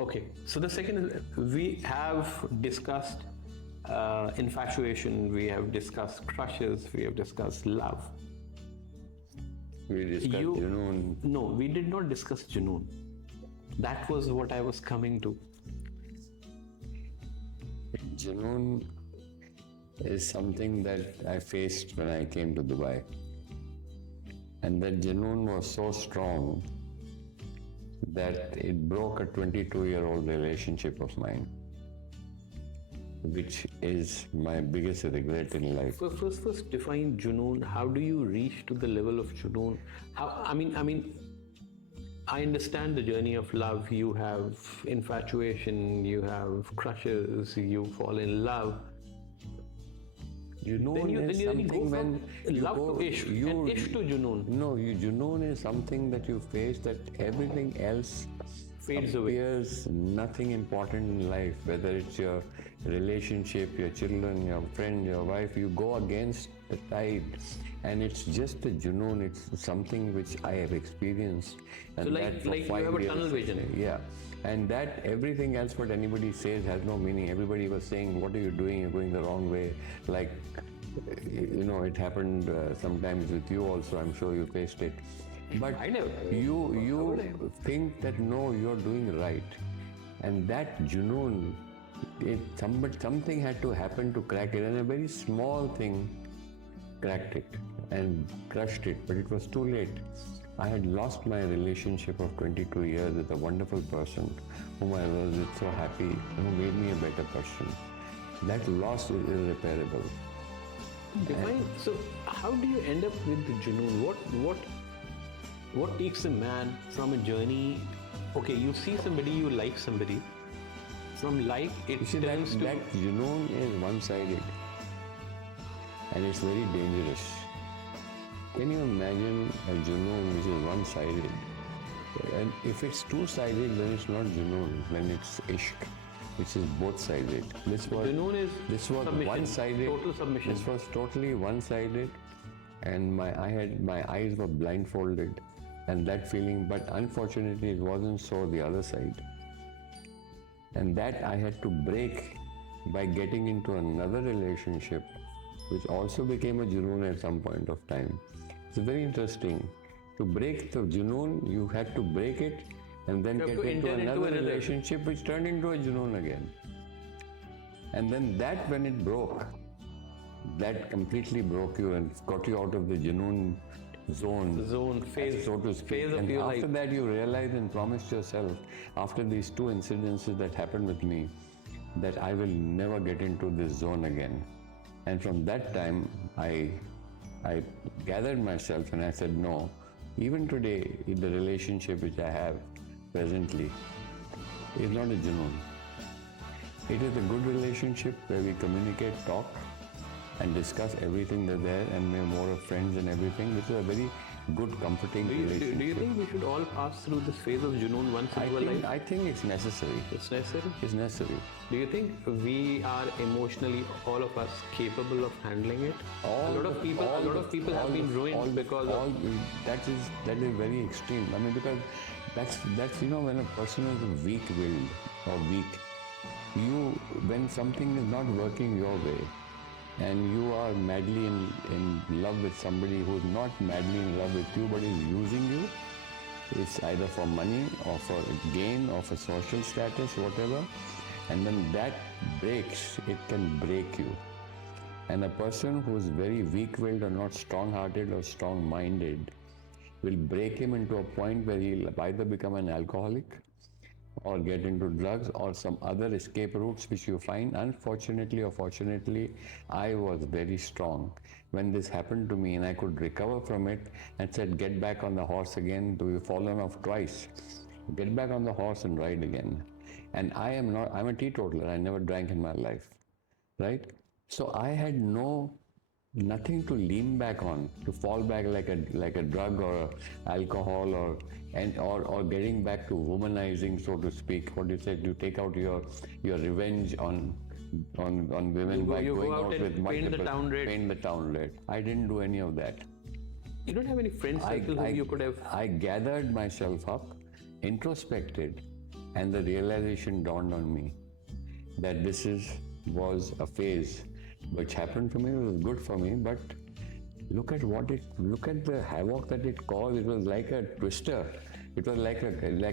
Okay, so the second is we have discussed infatuation, we have discussed crushes, we have discussed love. We discussed You Junoon. no, we did not discuss Junoon. That was what I was coming to. Junoon is something that I faced when I came to Dubai. And that Junoon was so strong that it broke a 22-year-old relationship of mine, which is my biggest regret in life. First define Junoon. How do you reach to the level of Junoon? I understand the journey of love. You have infatuation, you have crushes, you fall in love. Junoon Then is you go something from when you love go, to Ishq, and Ishq to Junoon. No, Junoon is something that you face that everything else Fades away. appears nothing important in life, whether it's your relationship, your children, your friend, your wife, you go against the tide. And it's just a Junoon, it's something which I have experienced. And So like for you 5 have a years, tunnel vision. Yeah. And that everything else what anybody says has no meaning. Everybody was saying, what are you doing? You're going the wrong way. Like, it happened sometimes with you also. I'm sure you faced it. But I never. you think that no, you're doing right. And that Junoon, something had to happen to crack it. And a very small thing cracked it and crushed it. But it was too late. I had lost my relationship of 22 years with a wonderful person whom I was with so happy, who made me a better person. That loss is irreparable. So how do you end up with the Junoon? What takes a man from a journey? Okay, you see somebody, you like somebody. From like it You see, that Junoon is one-sided. And it's very dangerous. Can you imagine a Junoon which is one-sided? And if it's two-sided, then it's not Junoon, then it's Ishq, which is both-sided. Junoon is submission, one-sided. total submission. This was totally one-sided, and my eyes were blindfolded, and that feeling. But unfortunately, it wasn't so the other side, and that I had to break by getting into another relationship, which also became a Junoon at some point of time. It's very interesting. To break the Junoon, you had to break it and then get into another relationship which turned into a Junoon again. And then that, when it broke, that completely broke you and got you out of the Junoon zone phase, so to speak. phase of And your after life. that, you realize and promised yourself, after these two incidences that happened with me, that I will never get into this zone again. And from that time, I gathered myself and I said, no, even today, the relationship which I have presently is not a Junoon. It is a good relationship where we communicate, talk, and discuss everything that's there, and we're more of friends and everything, which is a very good, comforting relationship. Do you think we should all pass through this phase of Junoon once in our life? I think it's necessary. It's necessary. It's necessary. Do you think we are emotionally, all of us, capable of handling it? A lot of people have been ruined because of that is very extreme. I mean, because that's when a person is weak-willed or weak, when something is not working your way, and you are madly in love with somebody who is not madly in love with you but is using you, it's either for money or for gain or for social status, whatever, and when that breaks, it can break you. And a person who is very weak-willed or not strong-hearted or strong-minded will break him into a point where he'll either become an alcoholic or get into drugs or some other escape routes which you find. Unfortunately or fortunately, I was very strong when this happened to me, and I could recover from it and said, get back on the horse again. You've fallen off twice. Get back on the horse and ride again. And I'm a teetotaler. I never drank in my life, right? So I had nothing to lean back on, to fall back like a drug or alcohol or getting back to womanizing, so to speak. What you said, you take out your revenge on women by going out with multiple, paint the town red. I didn't do any of that. You don't have any friend circle who you could have. I gathered myself up, introspected, And the realization dawned on me that was a phase which happened to me, it was good for me, but look at the havoc that it caused. It was like a twister. It was like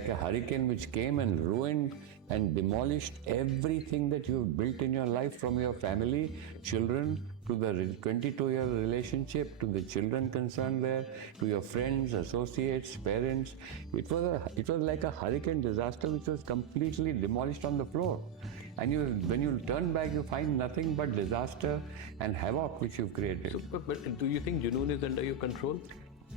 a hurricane which came and ruined and demolished everything that you've built in your life, from your family, children, to the 22-year relationship, to the children concerned there, to your friends, associates, parents. It was like a hurricane disaster which was completely demolished on the floor. And when you turn back, you find nothing but disaster and havoc which you've created. So, but do you think Junoon is under your control?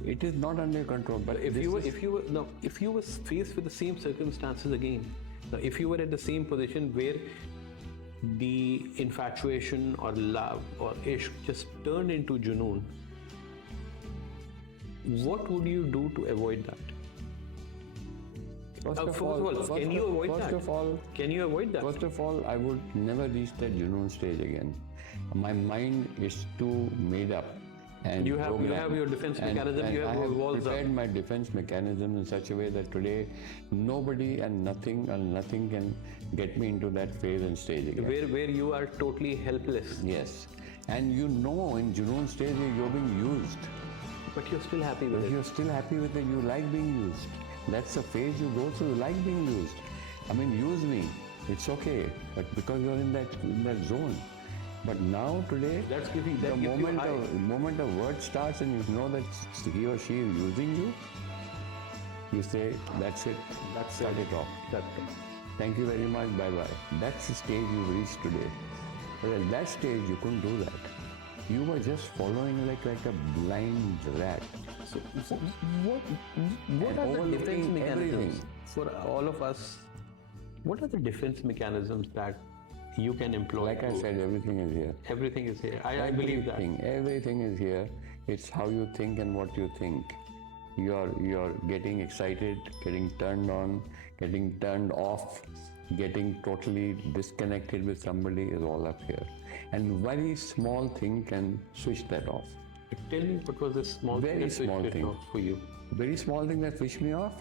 It is not under control. But if you were faced with the same circumstances again, now if you were at the same position where the infatuation or love or ishq just turned into Junoon, what would you do to avoid that? First of all, can you avoid that? First of all, I would never reach that Junoon stage again. My mind is too made up. And you have your defense mechanism, you have your walls up. I have prepared my defense mechanism in such a way that today nobody and nothing can get me into that phase and stage again. Where you are totally helpless. Yes. And in Junoon stage you're being used. But you're still happy with it. You're still happy with it. You like being used. That's the phase you go through. You like being used. I mean, use me. It's okay. But because you're in that zone. But now today, the moment a word starts and you know that he or she is using you, you say, that's it. Cut it off. Thank you very much. Bye-bye. That's the stage you've reached today. But at that stage, you couldn't do that. You were just following like a blind rat. So what are the defense mechanisms for all of us? What are the defense mechanisms that you can employ? Like I said, everything is here. Everything is here. I believe that. Everything is here. It's how you think and what you think. You're getting excited, getting turned on, getting turned off, getting totally disconnected with somebody is all up here. And very small thing can switch that off. Tell me, what was this very small thing for you? Very small thing that switched me off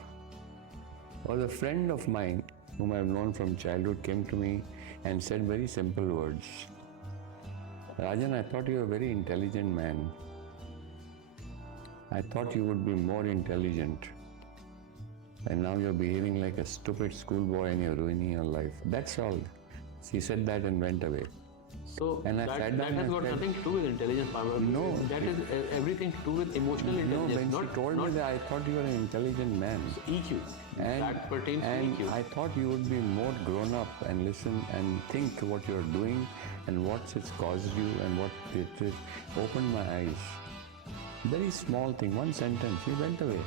was a friend of mine whom I've known from childhood came to me and said very simple words. Rajan, I thought you were a very intelligent man. I thought you would be more intelligent. And now you're behaving like a stupid schoolboy and you're ruining your life. That's all. He said that and went away. So that has got nothing to do with intelligence, power. No. That is everything to do with emotional intelligence. No, when she told me that, I thought you were an intelligent man. So EQ. That pertains to EQ. I thought you would be more grown up and listen and think what you're doing and what it's caused you and what it opened my eyes. Very small thing, one sentence, he went away.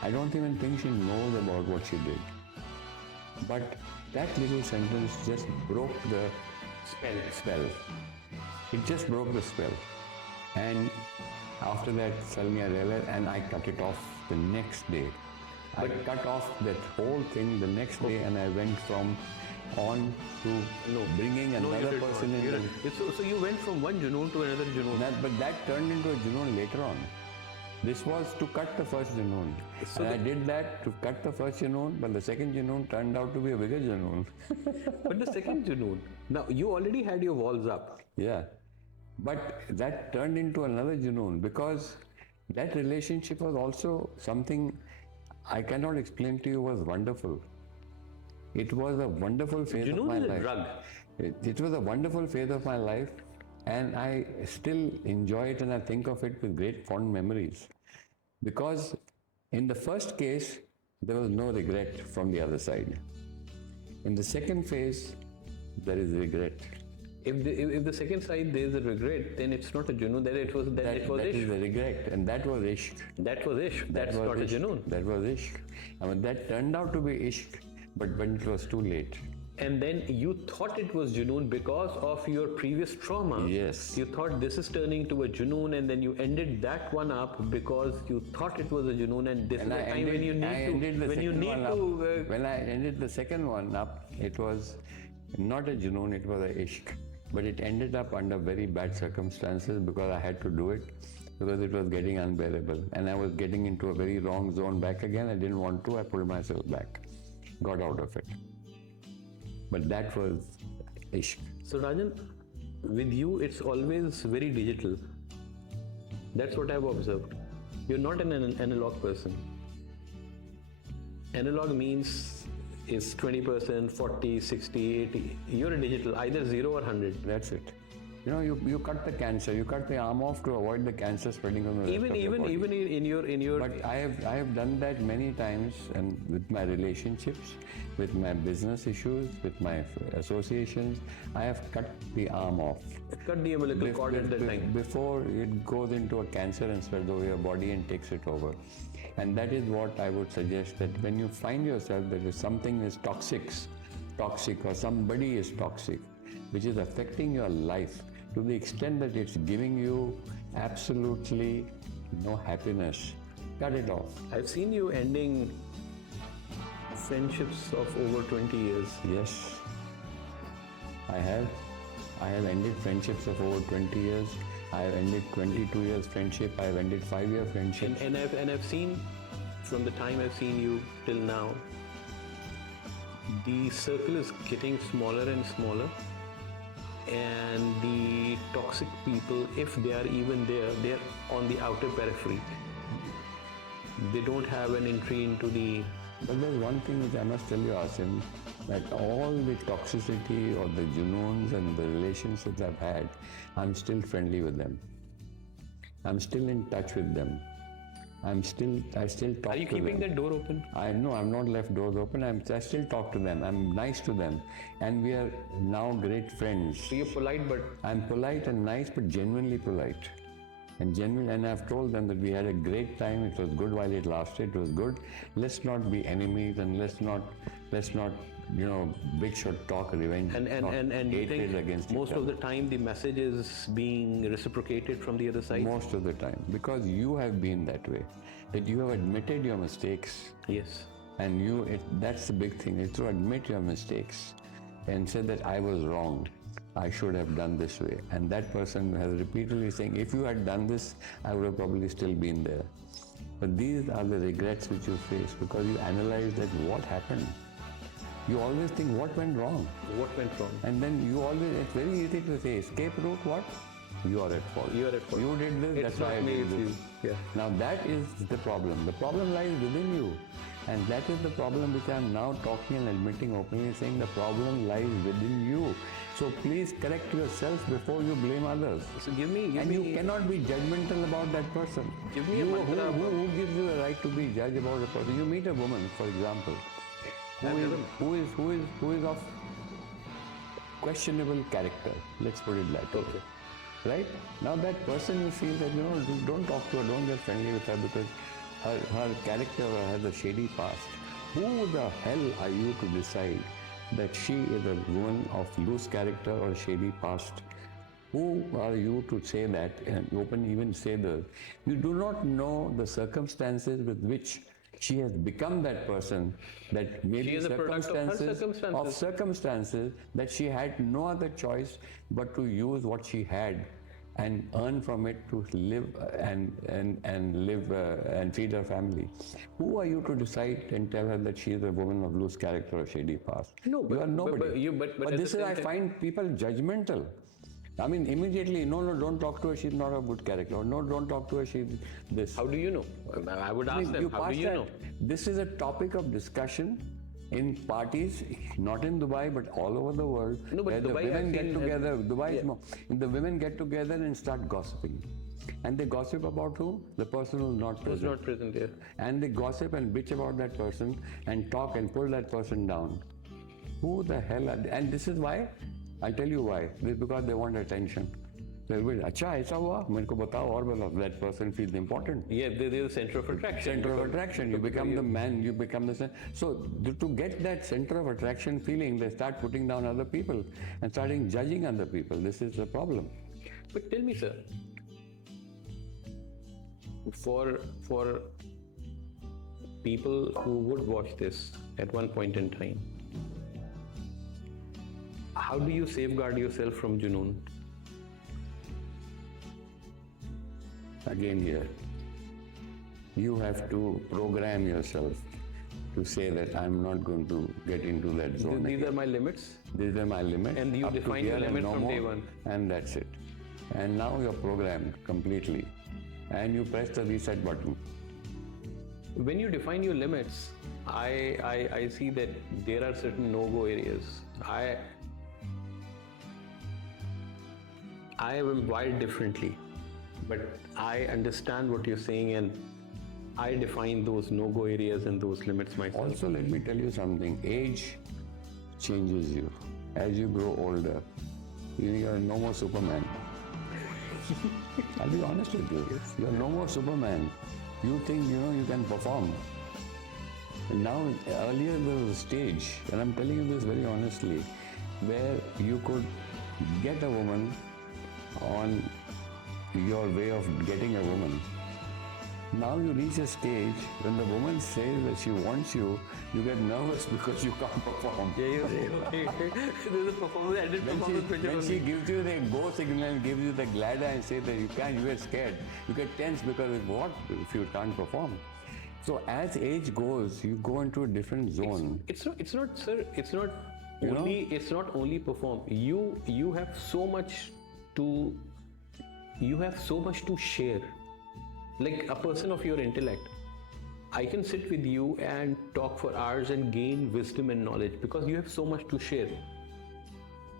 I don't even think she knows about what she did. But that little sentence just broke the spell. It just broke the spell. And after that, suddenly I realized, and I cut it off the next day. I cut off that whole thing the next day, and I went from on to bringing another person in. So you went from one Junoon to another Junoon. But that turned into a Junoon later on. This was to cut the first Junoon. So I did that to cut the first Junoon, but the second Junoon turned out to be a bigger Junoon. But the second Junoon, now you already had your walls up. Yeah. But that turned into another Junoon because that relationship was also something I cannot explain to you, was wonderful. It was a wonderful phase of my life. Junoon is a drug. It was a wonderful phase of my life. And I still enjoy it and I think of it with great fond memories. Because in the first case, there was no regret from the other side. In the second phase, there is regret. If the second side there is a regret, then it's not a Junoon, then it was ishq. That is the regret, and that was ishq. That was ishq. That's not a Junoon. That was ishq. I mean, that turned out to be ishq, but when it was too late. And then you thought it was Junoon because of your previous trauma. Yes. You thought this is turning to a Junoon, and then you ended that one up because you thought it was a Junoon, and this is the time when you need to. When I ended the second one up, it was not a Junoon, it was a ishq. But it ended up under very bad circumstances because I had to do it because it was getting unbearable. And I was getting into a very wrong zone back again. I didn't want to, I pulled myself back. got out of it. But that was ishq. So Rajan, with you, it's always very digital. That's what I've observed. You're not an analog person. Analog means is 20%, 40, 60, 80. You're a digital, either 0 or 100. That's it. You know, you cut the cancer, you cut the arm off to avoid the cancer spreading on the rest of your body. Even in your. But I have done that many times, and with my relationships, with my business issues, with my associations, I have cut the arm off. Cut the umbilical cord at that time. Before it goes into a cancer and spreads over your body and takes it over. And that is what I would suggest, that when you find yourself that if something is toxic or somebody is toxic, which is affecting your life to the extent that it's giving you absolutely no happiness, cut it off. I've seen you ending friendships of over 20 years. Yes, I have. I have ended friendships of over 20 years. I have ended 22 years friendship. I have ended 5-year friendship. And I've seen, from the time I've seen you till now, the circle is getting smaller and smaller, and the toxic people, if they are even there, they're on the outer periphery. They don't have an entry into the... But there's one thing which I must tell you, Asim, that all the toxicity or the junoons and the relationships I've had, I'm still friendly with them. I'm still in touch with them. I still talk to them. Are you keeping that door open? I've not left doors open. I still talk to them. I'm nice to them. And we are now great friends. So you're polite, but... I'm polite and nice, but genuinely polite. And I've told them that we had a great time. It was good while it lasted. It was good. Let's not be enemies, and let's not big shot talk, revenge, And you think against most each of other. the time the message is being reciprocated from the other side? Most of the time, because you have been that way, that you have admitted your mistakes. Yes. And that's the big thing, is to admit your mistakes and say that I was wrong. I should have done this way. And that person has repeatedly saying, if you had done this, I would have probably still been there. But these are the regrets which you face because you analyze that what happened. You always think what went wrong. What went wrong? And then it's very easy to say, escape route what? You are at fault. You are at fault. You did this, It's that's why I not me, did it's this. you. Yeah. Now that is the problem. The problem lies within you. And that is the problem which I am now talking and admitting openly, saying the problem lies within you. So please correct yourself before you blame others. So You cannot be judgmental about that person. Give me a mantra. Who gives you a right to be judged about a person? You meet a woman, for example, who is of questionable character. Let's put it that way. Okay. Right? Now that person, you feel that, don't talk to her, don't get friendly with her because her character has a shady past. Who the hell are you to decide that she is a woman of loose character or shady past? Who are you to say that and even say that? You do not know the circumstances with which she has become that person, that maybe She is a product of her circumstances that she had no other choice but to use what she had and earn from it to live and feed her family. Who are you to decide and tell her that she is a woman of loose character or shady past? No, you are nobody. But This is, I find people judgmental. I mean, immediately, no, don't talk to her, she's not a good character. Or no, don't talk to her, she's this. How do you know? I would ask them, how do you know? This is a topic of discussion in parties, not in Dubai, but all over the world. No, but where the Dubai, women I've get seen, together. Dubai yeah. is more. The women get together and start gossiping. And they gossip about who? The person who's not present. Who's not present here. And they gossip and bitch about that person and talk and pull that person down. Who the hell are they? And this is why, I'll tell you why. This is because they want attention. They'll be, अच्छा ऐसा हुआ मेरे को बताओ और बताओ. That person feels important. Yeah, they're the center of attraction. Center of attraction. You become the man, you become the... So to get that center of attraction feeling, they start putting down other people and starting judging other people. This is the problem. But tell me, sir, for people who would watch this at one point in time, how do you safeguard yourself from Junoon? Again here, you have to program yourself to say that I'm not going to get into that zone. These again. are my limits. These are my limits. And you up to define your here and limit no from more, day one. And that's it. And now you're programmed completely. And you press the reset button. When you define your limits, I see that there are certain no-go areas. I am wired differently, but I understand what you're saying, and I define those no-go areas and those limits myself. Also, let me tell you something. Age changes you. As you grow older, you're no more Superman. I'll be honest with you. You're no more Superman. You think, you can perform. And now, earlier there was a stage, and I'm telling you this very honestly, where you could get a woman on your way of getting a woman. Now you reach a stage when the woman says that she wants you, you get nervous because you can't perform. There's a performance, edit performance picture When of she me. gives you the go signal and gives you the glad eye and say that you can't, you get scared. You get tense because what if you can't perform? So as age goes, you go into a different zone. It's not, sir. It's not You know? only. It's not only perform. You have so much to. You have so much to share. Like a person of your intellect, I can sit with you and talk for hours and gain wisdom and knowledge because you have so much to share.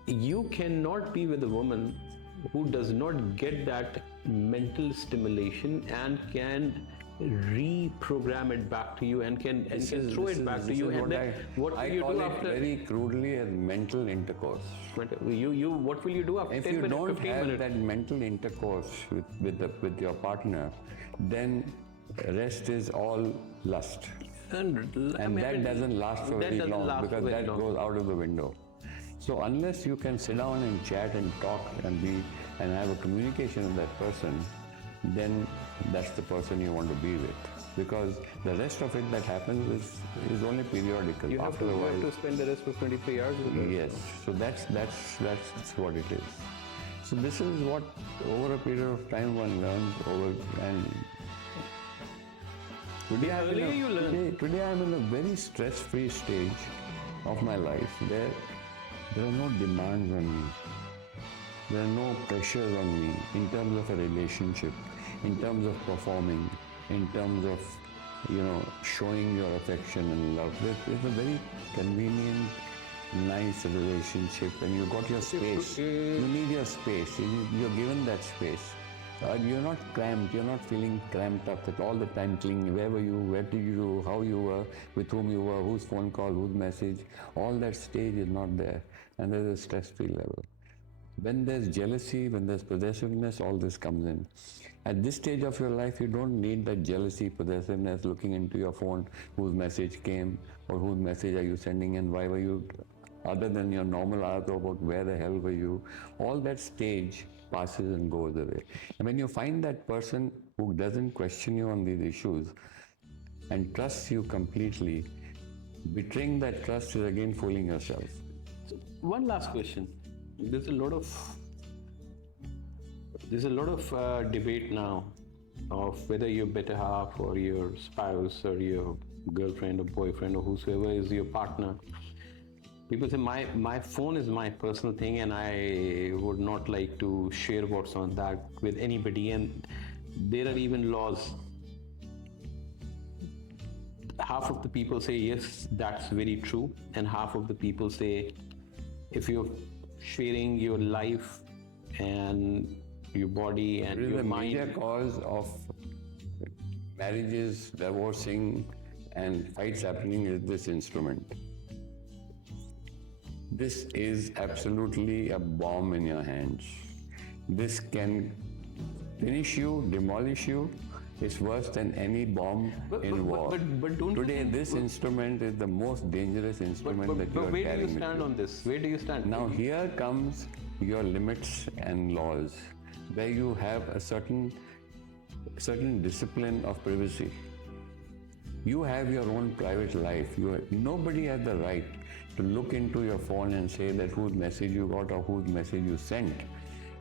You cannot be with a woman who does not get that mental stimulation and can reprogram it back to you and can throw it back to you. And then what will I you call do it after? very crudely as mental intercourse. You what will you do after If 10 you minutes, don't 15 have minutes? that mental intercourse with your partner, then rest is all lust. And That doesn't last for that very doesn't long last for because very that long. goes out of the window. So unless you can sit down and chat and talk and have a communication with that person, then that's the person you want to be with. Because the rest of it that happens is only periodical. You have After a to while, spend the rest of 23 hours with her. yes. So that's what it is. So this is what over a period of time one learns and today earlier you learn. Today I'm in a very stress-free stage of my life where there are no demands on me. There are no pressures on me in terms of a relationship, in terms of performing, in terms of, showing your affection and love. It's a very convenient, nice relationship and you got your space. You need your space. You're given that space. You're not cramped. You're not feeling cramped up that all the time clinging. Where were you? Where did you do? How you were? With whom you were? Whose phone call? Whose message? All that stage is not there. And there's a stress-free level. When there's jealousy, when there's possessiveness, all this comes in. At this stage of your life, you don't need that jealousy, possessiveness, looking into your phone, whose message came, or whose message are you sending and why were you, other than your normal hours about where the hell were you. All that stage passes and goes away. And when you find that person who doesn't question you on these issues and trusts you completely, betraying that trust is again fooling yourself. One last question. There's a lot of debate now of whether your better half or your spouse or your girlfriend or boyfriend or whosoever is your partner. People say my phone is my personal thing and I would not like to share what's on that with anybody, and there are even laws. Half of the people say yes, that's very true, and half of the people say if you're sharing your life and your body and It is your the mind. major cause of marriages, divorcing, and fights happening is this instrument. This is absolutely a bomb in your hands. This can finish you, demolish you. It's worse than any bomb in war. But don't you Today, think- this instrument is the most dangerous instrument that you But are where do you carrying with stand you. on this? Where do you stand? Now here comes your limits and laws, where you have a certain discipline of privacy. You have your own private life. Nobody has the right to look into your phone and say that whose message you got or whose message you sent.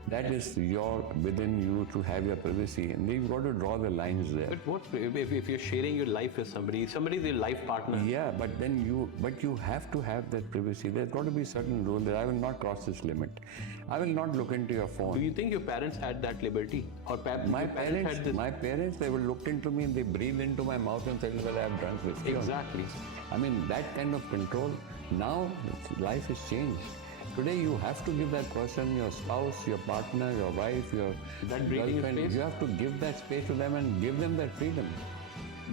That is within you to have your privacy, and you've got to draw the lines there. But what if you're sharing your life with somebody's your life partner? Yeah, but you have to have that privacy. There's got to be certain rule that I will not cross this limit. I will not look into your phone. Do you think your parents had that liberty, or My your parents, had this? my parents, they would looked into me and they breathed into my mouth and said, "Well, I have drunk whiskey." Exactly. I mean, that kind of control. Now, life has changed. Today, you have to give that person, your spouse, your partner, your wife, your That breathing girlfriend. space? You have to give that space to them and give them that freedom.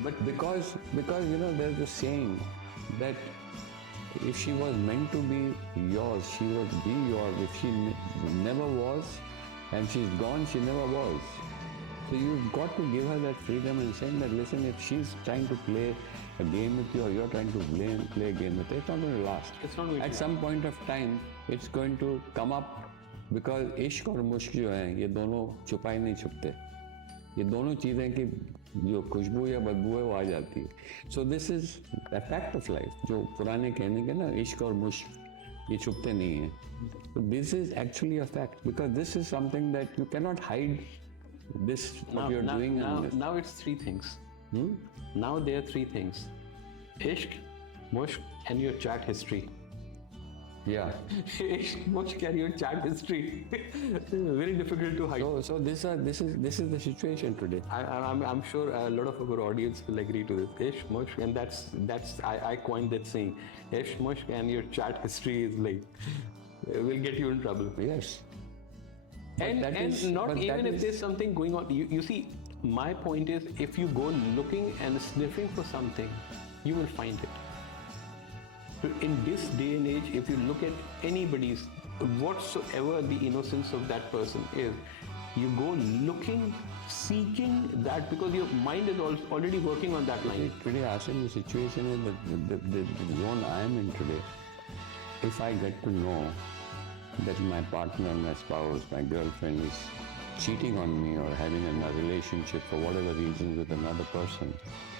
But because there's a saying that if she was meant to be yours, she would be yours. If she never was, and she's gone, she never was. So you've got to give her that freedom and saying that, listen, if she's trying to play a game with you or you're trying to play a game with her, it's not going to last. It's not going to At some point of time, it's going to come up because इश्क और मुश्क जो हैं ये दोनों छुपाए नहीं छुपते. ये दोनों चीज़ें की जो खुशबू या बदबू है वो आ जाती है. So this is the fact of life. जो पुराने कहने के ना इश्क और मुश्क ये छुपते नहीं हैं. So this is actually a fact because this is something that you cannot hide. This what you're doing. Now it's three things. Now there are three things: ishq, mushk, and your chat history. Yeah. Ishq, mushk, and your chat history. Very difficult to hide. So this is the situation today. I'm sure a lot of our audience will agree to this. Ish, mushk, and that's I coined that saying. Ish, mushk, and your chat history is like will get you in trouble. Yes. And not even if there's something going on. You see, my point is, if you go looking and sniffing for something, you will find it. So in this day and age, if you look at anybody's, whatsoever the innocence of that person is, you go looking, seeking that because your mind is already working on that line. Today, Asim, the situation is the zone I am in today. If I get to know that my partner, my spouse, my girlfriend is cheating on me or having a relationship for whatever reason with another person,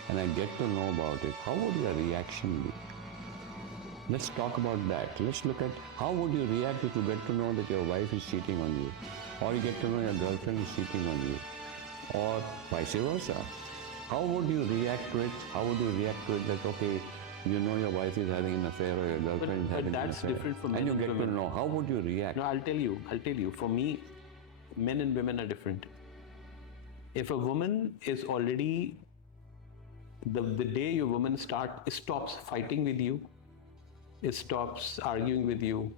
and I get to know about it, how would your reaction be? Let's talk about that. Let's look at how would you react if you get to know that your wife is cheating on you, or you get to know your girlfriend is cheating on you, or vice versa. How would you react to it? How would you react to it that, okay, you know your wife is having an affair or your girlfriend is having an affair. But that's different for men and you get women. to know. How would you react? No, I'll tell you. For me, men and women are different. If a woman is already, the day your woman stops fighting with you, it stops arguing with you,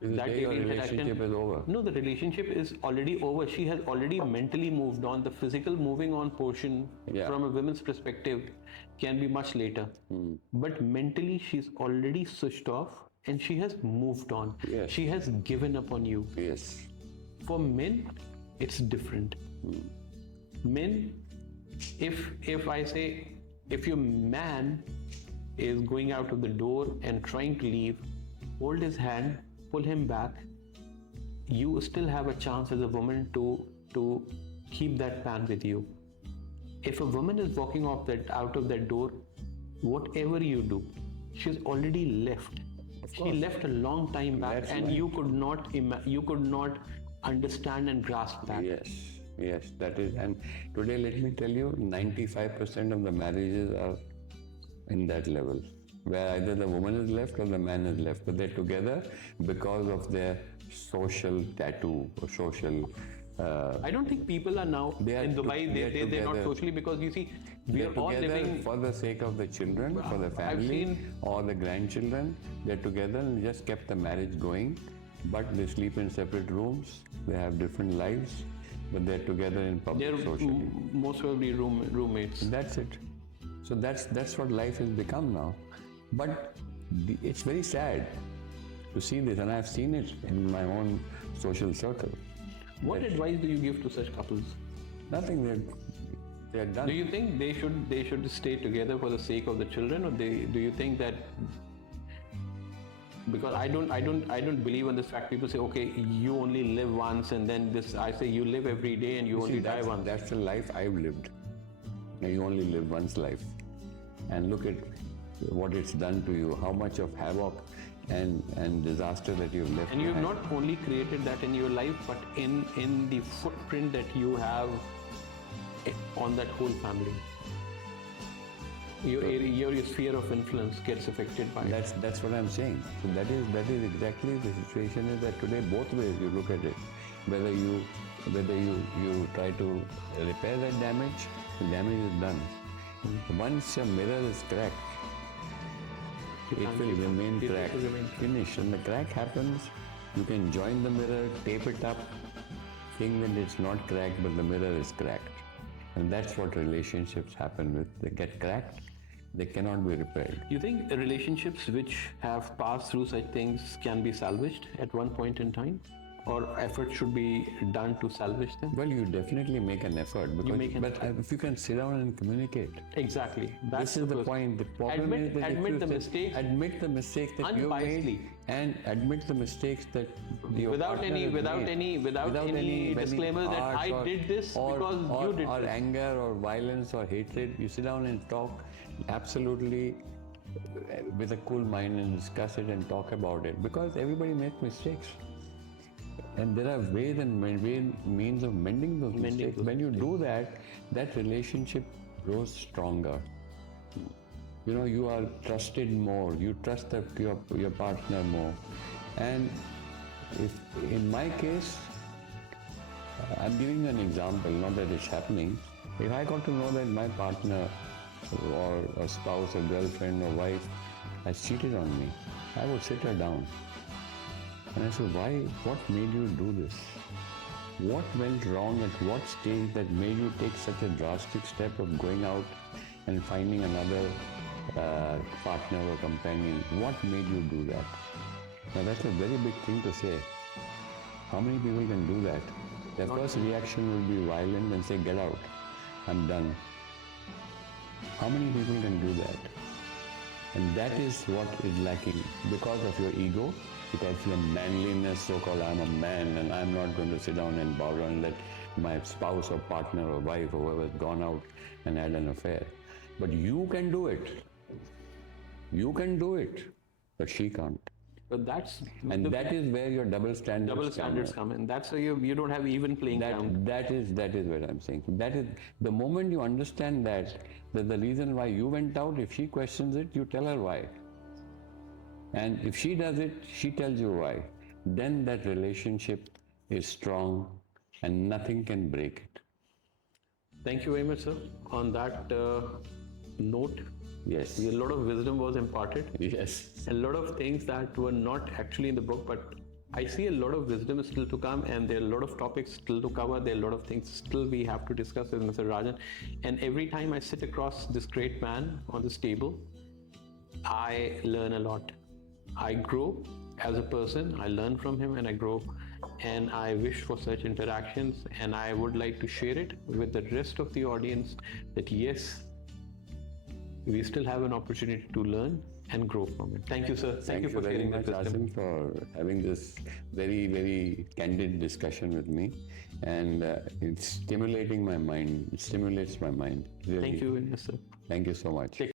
The day your relationship is over. No, the relationship is already over. She has already mentally moved on. The physical moving on portion from a woman's perspective can be much later. But mentally, she's already switched off and she has moved on. Yes. She has given up on you. Yes. For men, it's different. Men, if I say, if your man is going out of the door and trying to leave, hold his hand, pull him back, you still have a chance as a woman to keep that man with you. If a woman is walking out of that door, whatever you do, she's already left. She left a long time back. That's and right. you could not understand and grasp that. Yes, that is. And today, let me tell you, 95% of the marriages are in that level, where either the woman is left or the man is left, but they're together because of their social tattoo or social. I don't think people are now in Dubai. They're not socially, because you see, we are all living for the sake of the children, for the family or the grandchildren. They're together and just kept the marriage going, but they sleep in separate rooms. They have different lives, but they're together in public socially. Most probably roommates. That's it. So that's what life has become now. But it's very sad to see this, and I've seen it in my own social circle. What advice do you give to such couples? Nothing. They're done. Do you think they should stay together for the sake of the children, or do you think that? Because I don't believe in this fact. People say, okay, you only live once, and then this. I say you live every day and you only die once. That's the life I've lived. Now you only live once life, and look at what it's done to you. How much of havoc and disaster that you've left And you've behind. not only created that in your life, but in the footprint that you have on that whole family. Your sphere of influence gets affected by it. That's what I'm saying. So that is exactly the situation is that today both ways you look at it. Whether you try to repair that damage, the damage is done. Once your mirror is cracked, it will remain cracked. Finish. When the crack happens, you can join the mirror, tape it up, think that it's not cracked, but the mirror is cracked. And that's what relationships happen with. They get cracked, they cannot be repaired. You think relationships which have passed through such things can be salvaged at one point in time? Or effort should be done to salvage them? Well, you definitely make an effort, because, make an but if you can sit down and communicate. Exactly. That's This is the point. The problem is that if admit you the say- mistakes admit the mistakes that you made, unbiasedly. and admit the mistakes that your without partner any has without made. any without any disclaimer that harsh I did this because you did or this. anger or violence or hatred. You sit down and talk absolutely with a cool mind and discuss it and talk about it, because everybody makes mistakes. And there are ways and means of mending those mistakes. When you do that, that relationship grows stronger. You know, you are trusted more. You trust your partner more. And if in my case, I'm giving you an example, not that it's happening. If I got to know that my partner or a spouse, a girlfriend or wife has cheated on me, I would sit her down. And I said, why? What made you do this? What went wrong at what stage that made you take such a drastic step of going out and finding another partner or companion? What made you do that? Now that's a very big thing to say. How many people can do that? Their first reaction will be violent and say, get out, I'm done. How many people can do that? And that is what is lacking because of your ego, because your manliness, so-called I'm a man and I'm not going to sit down and bow down and let my spouse or partner or wife or whoever has gone out and had an affair. But you can do it. You can do it, but she can't. But that's And that is where your double standards come in. That's why you don't have even playing ground. That is what I'm saying. That is the moment you understand that the reason why you went out, if she questions it, you tell her why. And if she does it, she tells you why. Then that relationship is strong and nothing can break it. Thank you very much, sir. On that note, Yes. a lot of wisdom was imparted. Yes. A lot of things that were not actually in the book, but I see a lot of wisdom still to come, and there are a lot of topics still to cover. There are a lot of things still we have to discuss with Mr. Rajan. And every time I sit across this great man on this table, I learn a lot. I grow as a person, I learn from him and I grow. And I wish for such interactions, and I would like to share it with the rest of the audience that yes, we still have an opportunity to learn and grow from it. Thank you, sir. Thank you for very sharing much, that wisdom. Asim, for having this very, very candid discussion with me. And it's stimulating my mind. It stimulates my mind. Really. Thank you, sir. Thank you so much.